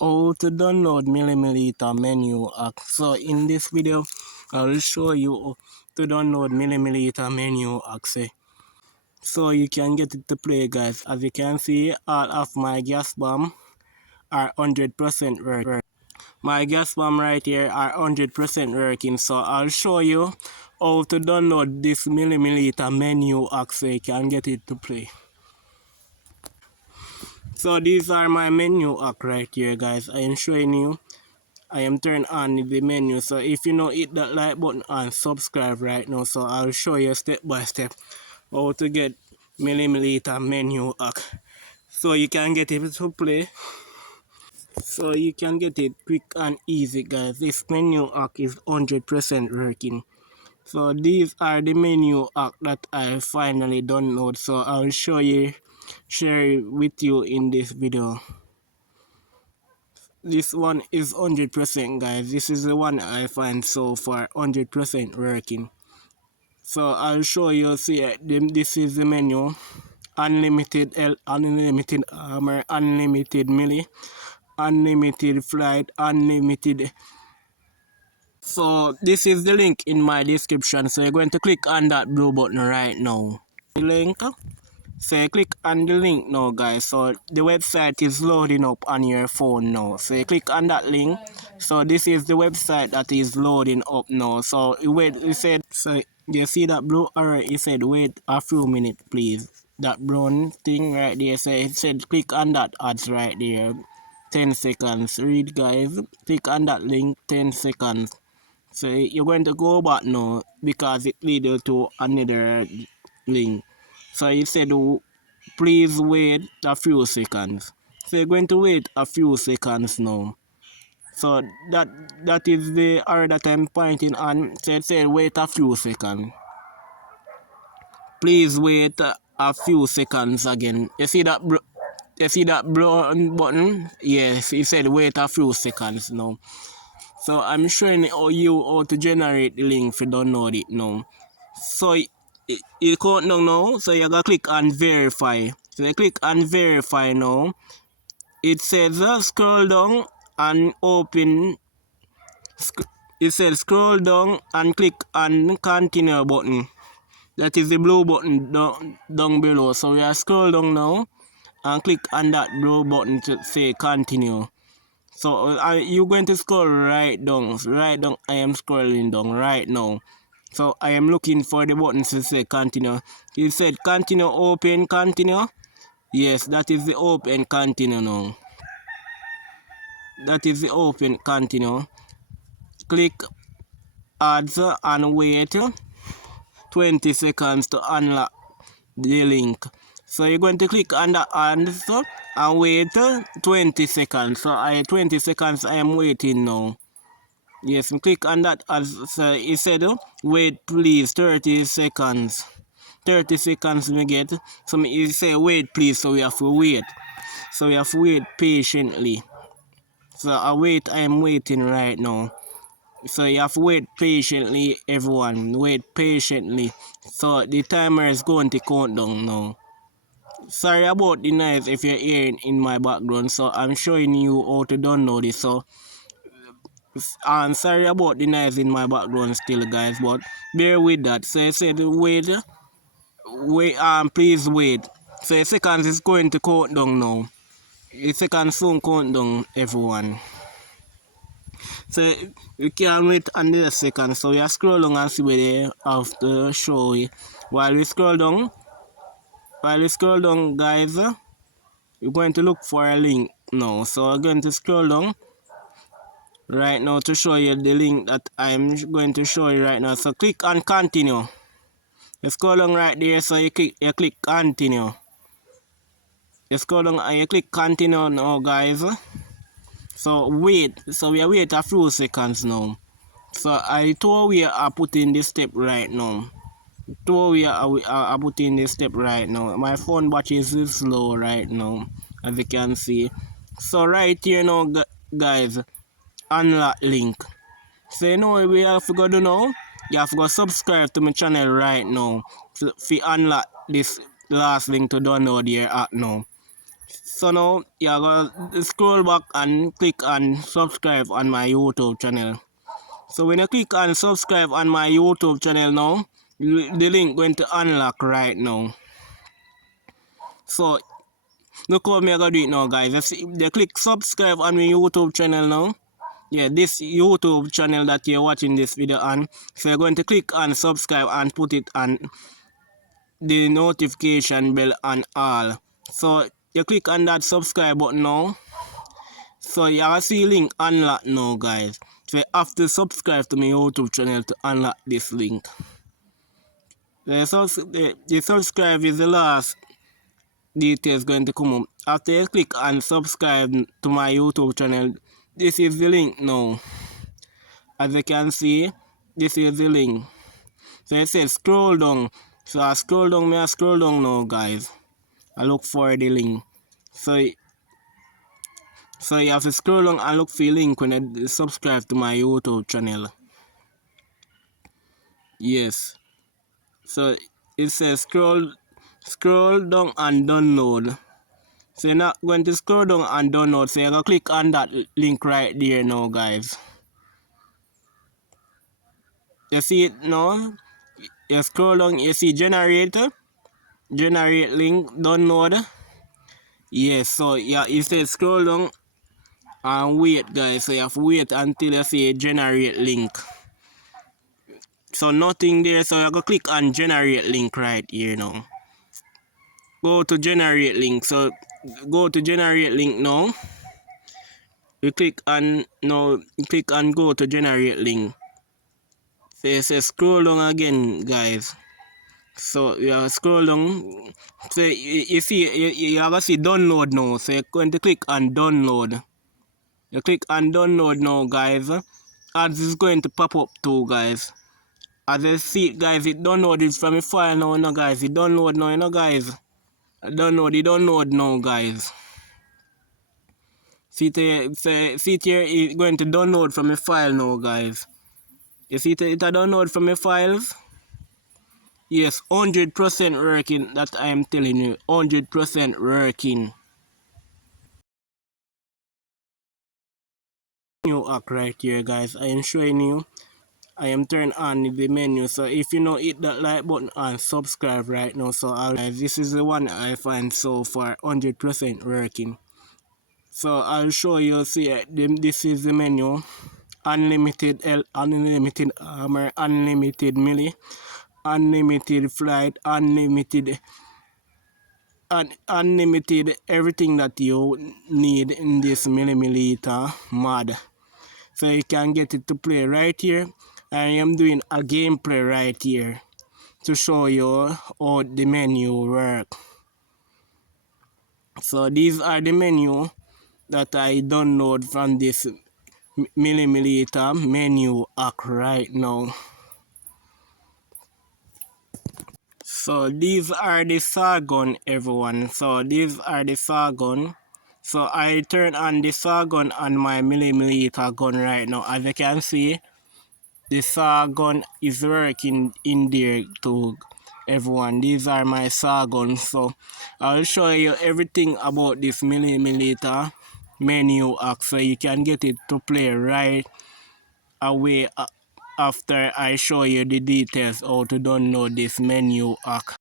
How to download millimeter menu app. So in this video I will show you how to download millimeter menu access so you can get it to play, guys. As you can see, all of my gas bomb are 100% working. My gas bomb right here are 100% working, so I'll show you how to download this millimeter menu app so you can get it to play. So these are my menu app right here, guys. I am showing you. I am turned on the menu, so if you know, hit that like button and subscribe right now, so I'll show you step by step how to get millimeter menu hack so you can get it to play, so you can get it quick and easy, guys. This menu hack is 100% working. So these are the menu hack that I finally download, so I'll show you, share it with you in this video. This one is 100%, guys. This is the one I find so far 100% working. So I'll show you. See, this is the menu: unlimited L, unlimited armor, unlimited melee, unlimited flight, unlimited. So this is the link in my description. So you're going to click on that blue button right now. The link. So you click on the link now, guys. So the website is loading up on your phone now. So you click on that link. So this is the website that is loading up now. So wait, it said, so you see that blue arrow? It said wait a few minutes, please. That brown thing right there. So it said click on that ads right there. 10 seconds. Read, guys. Click on that link. 10 seconds. So you're going to go back now because it leads you to another link. So it said please wait a few seconds. So you're going to wait a few seconds now. So that is the arrow that I'm pointing on. So it said wait a few seconds. Please wait a few seconds again. You see that brown button? Yes, it said wait a few seconds now. So I'm showing you how to generate the link for download it now. So you count down now, so you gotta click on verify. So you click on verify now. It says scroll down and open. It says scroll down and click on continue button. That is the blue button down below. So we are scroll down now and click on that blue button to say continue. So you're going to scroll right down. Right down. I am scrolling down right now. So I am looking for the button to say continue. It said continue, open, continue. Yes, that is the open, continue now. That is the open, continue. Click ads and wait 20 seconds to unlock the link. So you're going to click on the ads and wait 20 seconds. So 20 seconds I am waiting now. Yes, click on that as it said wait please 30 seconds. 30 seconds we get. So it say wait please, so we have to wait. So we have to wait patiently. So I am waiting right now. So you have to wait patiently, everyone. Wait patiently. So the timer is going to count down now. Sorry about the noise if you're hearing in my background. So I'm showing you how to download it. So I'm sorry about the noise in my background still, guys, but bear with that. So it said wait, please wait. So a seconds is going to count down now. A second soon count down, everyone. So you can wait another second. So we are scroll down and see where they have to show you. While we scroll down, guys, we're going to look for a link now. So I'm going to scroll down right now to show you the link that I'm going to show you right now. So click on continue. You scroll down right there, so you click continue. You scroll down and you click continue now, guys. So wait, so we wait a few seconds now. So I told we are putting this step right now. We are putting this step right now. My phone battery is slow right now, as you can see. So right here now, guys, unlock link. So you know what we have to go do now? You have to go subscribe to my channel right now to unlock this last link to download your app now. So now you're gonna scroll back and click on subscribe on my YouTube channel. So when you click on subscribe on my YouTube channel now, the link going to unlock right now. So look how me I gonna do it now, guys. They click subscribe on my YouTube channel now. Yeah, this YouTube channel that you're watching this video on. So you're going to click on subscribe and put it on the notification bell on all. So you click on that subscribe button now. So you see link unlock now, guys. So you have to subscribe to my YouTube channel to unlock this link. The subscribe is the last details going to come up. After you click on subscribe to my YouTube channel, this is the link now. As you can see, this is the link. So it says scroll down. So I scroll down, now, guys. I look for the link. So you have to scroll down and look for the link when you subscribe to my YouTube channel. Yes. So it says scroll down and download. So you're not going to scroll down and download. So you're going to click on that link right there now, guys. You see it now? You scroll down, you see generate link, download. Yes, so yeah, it says scroll down and wait, guys. So you have to wait until you see generate link. So nothing there, so you go click on generate link right here now. Go to generate link. So go to generate link now. You click on go to generate link. So you say scroll down again, guys. So you scroll down. So you see you have to see download now. So you're going to click on download. You click on download now, guys. Ads is going to pop up too, guys. As you see it, guys, it downloaded from a file now, guys. It download now, guys. It download now, guys. See it here, it's going to download from a file now, guys. You see it download from a files? Yes, 100% working, that I am telling you. 100% working. New app right here, guys. I am showing you. I am turning on the menu. So if you know, hit that like button and subscribe right now. So guys, this is the one I find so far 100% working. So I'll show you. See, this is the menu. Unlimited unlimited armor, unlimited melee, unlimited flight, unlimited everything that you need in this millimeter mod. So you can get it to play right here. I am doing a gameplay right here to show you how the menu work. So these are the menu that I download from this millimeter menu app right now. So these are the saw gun, everyone. So these are the saw gun. So I turn on the saw gun on my millimeter gun right now. As you can see, the saw gun is working in there too, everyone. These are my saw guns. So I'll show you everything about this millimeter menu app so you can get it to play right away after I show you the details how to download this menu app.